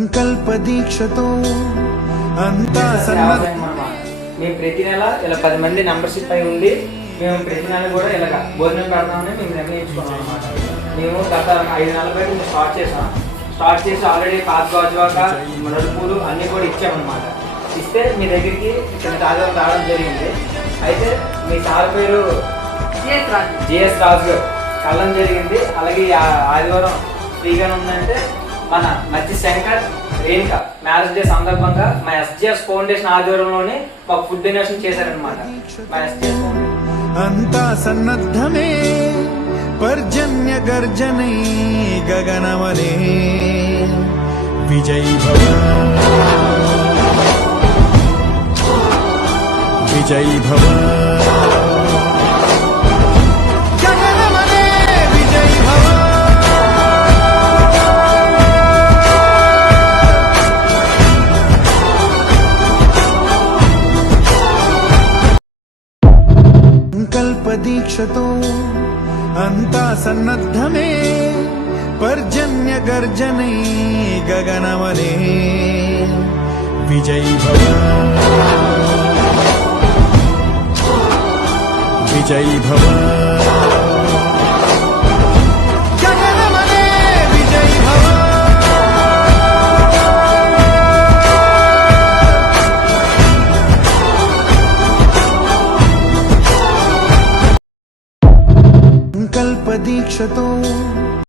సంకల్ప దీక్షతో అంతా సన్నద్ధ. మేము ప్రతి నెల ఇలా 10 మంది మెంబర్షిప్ అయి ఉండి మేము ప్రతి నెల కూడా ఇలాగ భోజనం పెడదామని మేము నిర్ణయించుకున్నాం అనమాట. మేము గత 5 నెలల బట్టి మేము స్టార్ట్ చేసి ఆల్రెడీ పాత గాజువాక నడుపులు అన్నీ కూడా ఇచ్చామన్నమాట. ఇస్తే మీ దగ్గరికి చిన్న తాజాగా రావడం జరిగింది. అయితే మీ సార్ పేరు జిఎస్ రాజు గారు కళ్ళం జరిగింది. అలాగే ఆదివారం ఫ్రీగానే ఉందంటే మన మధ్య శంకర్ రేణుక మ్యారేజ్ డే సందర్భంగా మా ఎస్జిఎస్ ఫౌండేషన్ ఆధ్వర్యంలోనే మాకు ఫుడ్ డొనేషన్ చేశారనమాట. మా ఎస్జిఎస్ ఫౌండేషన్ అంతా సన్నద్ధమే పర్జన్య గర్జనై గగనమనే విజయీ భవ విజయీ భవ సంకల్ప దీక్షతో అంతా సన్నద్ధమే పర్జన్య గర్జనై గగనమనే విజయీ భవ విజయీ భవ సంకల్ప దీక్షతో